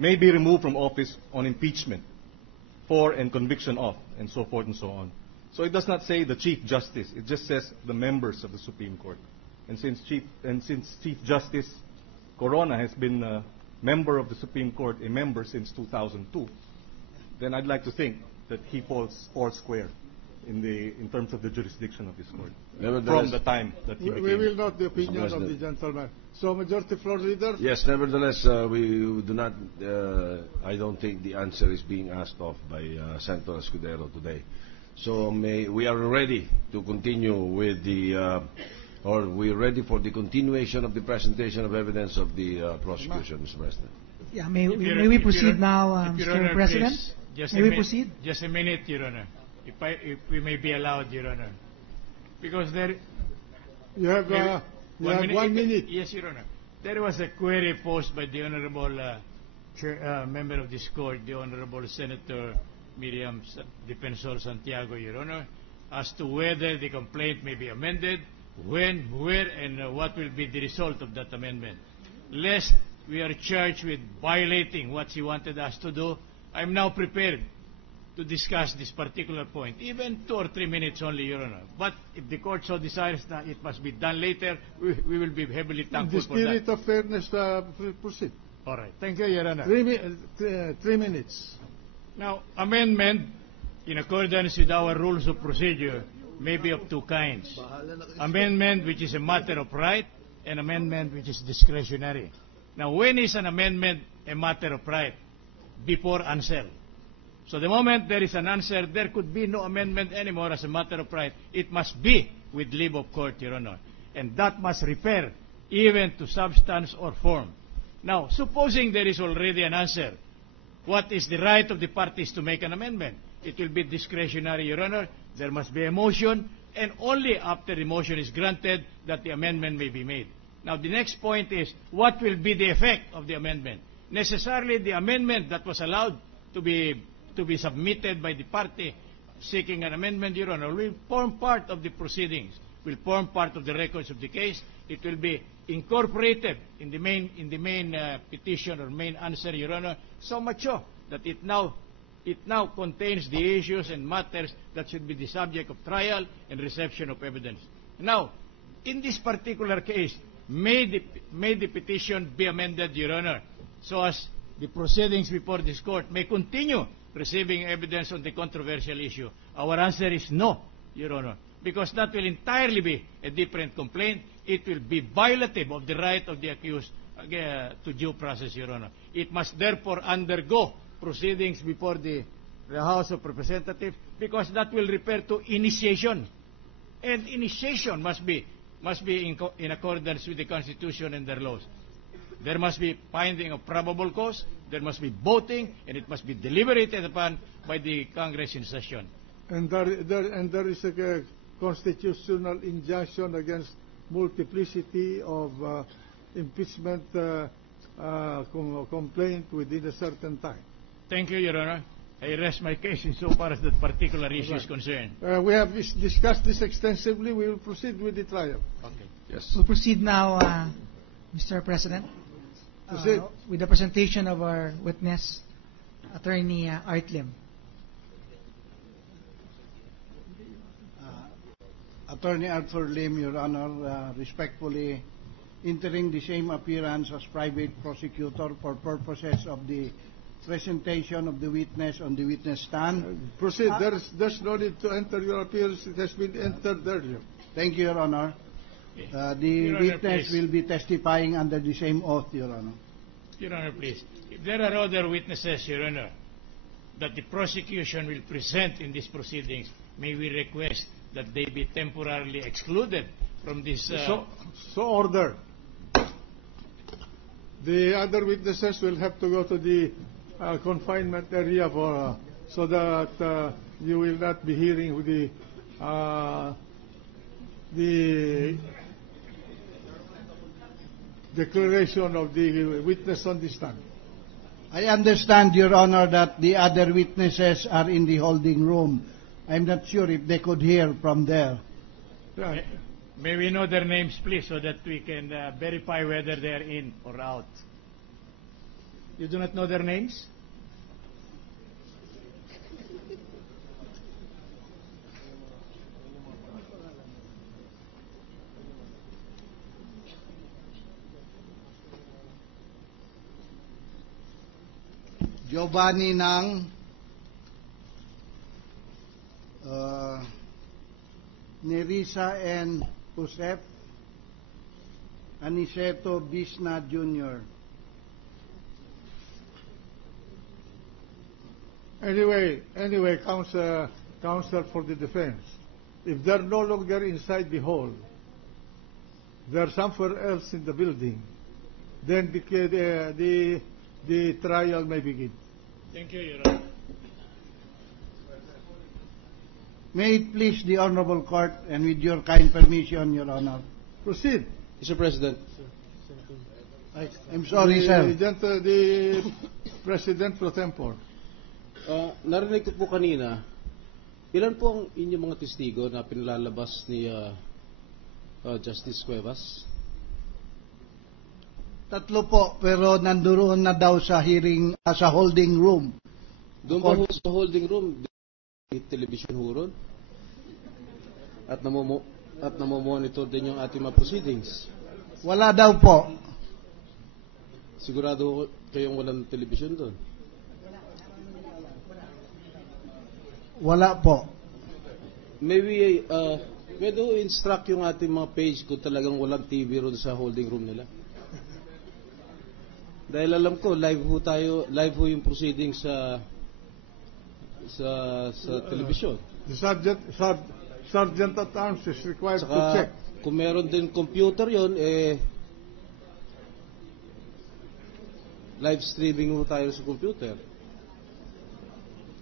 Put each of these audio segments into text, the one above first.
may be removed from office on impeachment for and conviction of, and so forth and so on. So it does not say the Chief Justice. It just says the members of the Supreme Court. And since Chief Justice Corona has been a member of the Supreme Court, a member since 2002, then I'd like to think that he falls four square in terms of the jurisdiction of this court from the time that he became. We will note the opinion of the gentleman. So, Majority Floor Leader? Yes, nevertheless, we do not, I don't think the answer is being asked of by Senator Escudero today. So we are ready to continue with the, or we're ready for the continuation of the presentation of evidence of the prosecution, Mr. President. Yeah, may we proceed now, Mr. President? May we proceed? Just a minute, Your Honor. If we may be allowed, Your Honor. Because there... You have 1 minute. Yes, Your Honor. There was a query posed by the Honorable member of this court, the Honorable Senator Miriam Defensor Santiago, Your Honor, as to whether the complaint may be amended, when, where, and what will be the result of that amendment. Lest we are charged with violating what she wanted us to do, I'm now prepared to discuss this particular point, even 2 or 3 minutes only, Your Honor. But if the court so desires that it must be done later, we will be heavily thankful for that. In the spirit of fairness, proceed. All right. Thank you, Your Honor. 3 minutes. Now, amendment, in accordance with our rules of procedure, may be of two kinds. Amendment which is a matter of right, and amendment which is discretionary. Now, when is an amendment a matter of right? Before answer. So the moment there is an answer, there could be no amendment anymore as a matter of right. It must be with leave of court, Your Honor. And that must refer even to substance or form. Now, supposing there is already an answer, what is the right of the parties to make an amendment? It will be discretionary, Your Honor. There must be a motion, and only after the motion is granted that the amendment may be made. Now, the next point is, what will be the effect of the amendment? Necessarily, the amendment that was allowed to be submitted by the party seeking an amendment, Your Honor, will form part of the proceedings, will form part of the records of the case. It will be incorporated in the main petition or main answer, Your Honor, so much so that it now contains the issues and matters that should be the subject of trial and reception of evidence. Now, in this particular case, may the petition be amended, Your Honor, so as the proceedings before this court may continue receiving evidence on the controversial issue? Our answer is no, Your Honor, because that will entirely be a different complaint. It will be violative of the right of the accused to due process, Your Honor. It must therefore undergo proceedings before the House of Representatives, because that will refer to initiation. And initiation must be in accordance with the Constitution and their laws. There must be finding of probable cause, there must be voting, and it must be deliberated upon by the Congress in session. And there is a constitutional injunction against multiplicity of impeachment complaint within a certain time. Thank you, Your Honor. I rest my case insofar as that particular issue is concerned. We have discussed this extensively. We will proceed with the trial. Okay. Yes. We'll proceed now, Mr. President, with the presentation of our witness, Attorney Art Lim. Attorney Arthur Lim, Your Honor, respectfully entering the same appearance as private prosecutor for purposes of the presentation of the witness on the witness stand. Proceed. There's no need to enter your appearance. It has been entered earlier. Thank you, Your Honor. The Your Honor, witness please. will be testifying under the same oath, Your Honor. Your Honor, please. If there are other witnesses, Your Honor, that the prosecution will present in these proceedings, may we request that they be temporarily excluded from this... So order. The other witnesses will have to go to the confinement area so that you will not be hearing the declaration of the witness on the stand. I understand, Your Honor, that the other witnesses are in the holding room. I'm not sure if they could hear from there. Yeah. May we know their names, please, so that we can verify whether they are in or out. You do not know their names? Giovanni Nang, Nerissa N. Josep, Aniceto Bisna Jr. Anyway, counsel for the defense, if they're no longer inside the hall, they're somewhere else in the building, then the trial may begin. Thank you, Your Honor. May it please the Honorable Court, and with your kind permission, Your Honor. Proceed. Mr. President, I'm sorry, sir. The President pro tempore. narinig ko po kanina, ilan po ang inyong mga testigo na pinalalabas ni Justice Cuevas? 3 po, pero nandoon na daw sa hearing, sa holding room. Doon ba ho sa holding room, television ho ron? At namomonitor din yung ating mga proceedings. Wala daw po. Sigurado kayong walang television doon? Wala po. Maybe, pwede ho instruct yung ating mga page kung talagang walang TV ron sa holding room nila. Dahil alam ko, live ho yung proceedings sa television. The sergeant at arms is required to check. Saka, kung meron din computer yon, live streaming ho tayo sa computer.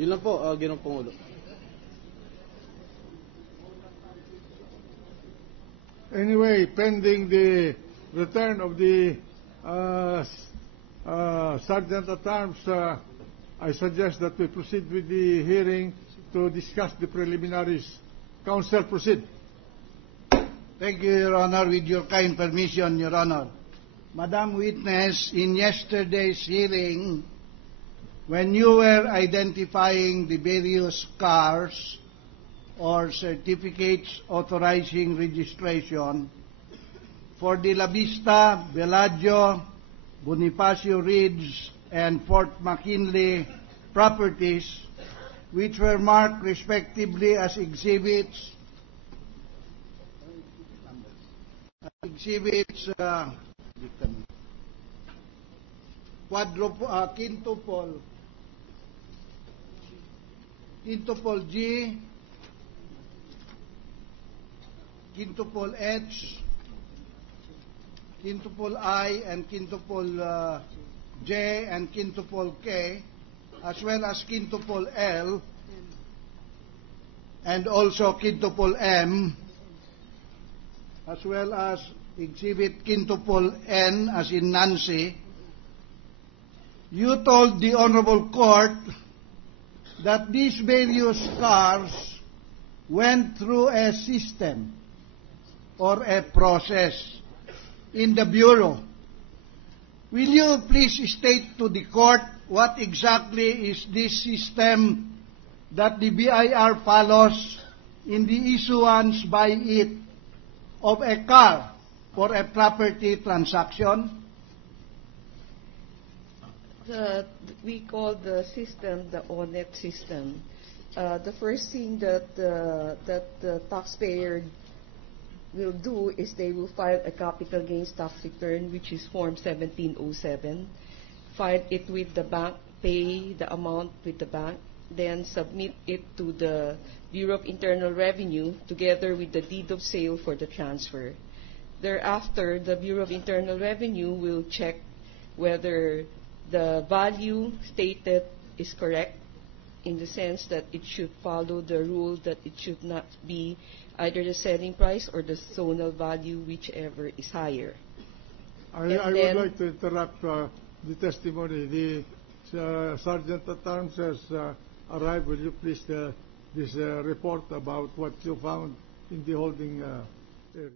Yun lang po, Ginoong Pangulo. Anyway, pending the return of the sergeant at arms, I suggest that we proceed with the hearing to discuss the preliminaries. Counsel, proceed. Thank you, Your Honor. With your kind permission, Your Honor. Madam Witness, in yesterday's hearing, when you were identifying the various cars or certificates authorizing registration for the La Vista, Bellagio, Bonifacio Ridge, and Fort McKinley properties, which were marked respectively as exhibits quintupole G, quintupole H, quintupole I, and quintupole J, and quintupole K, as well as quintupole L, and also quintupole M, as well as exhibit quintupole N, as in Nancy. You told the Honorable Court that these various cars went through a system or a process in the Bureau. Will you please state to the Court what exactly is this system that the BIR follows in the issuance by it of a car for a property transaction? We call the system the ONET system. The first thing that the taxpayer will do is they will file a capital gains tax return, which is Form 1707, file it with the bank, pay the amount with the bank, then submit it to the Bureau of Internal Revenue together with the deed of sale for the transfer. Thereafter, the Bureau of Internal Revenue will check whether the value stated is correct, in the sense that it should follow the rule that it should not be either the selling price or the zonal value, whichever is higher. I would like to interrupt the testimony. The Sergeant at Arms has arrived. Will you please this report about what you found in the holding area?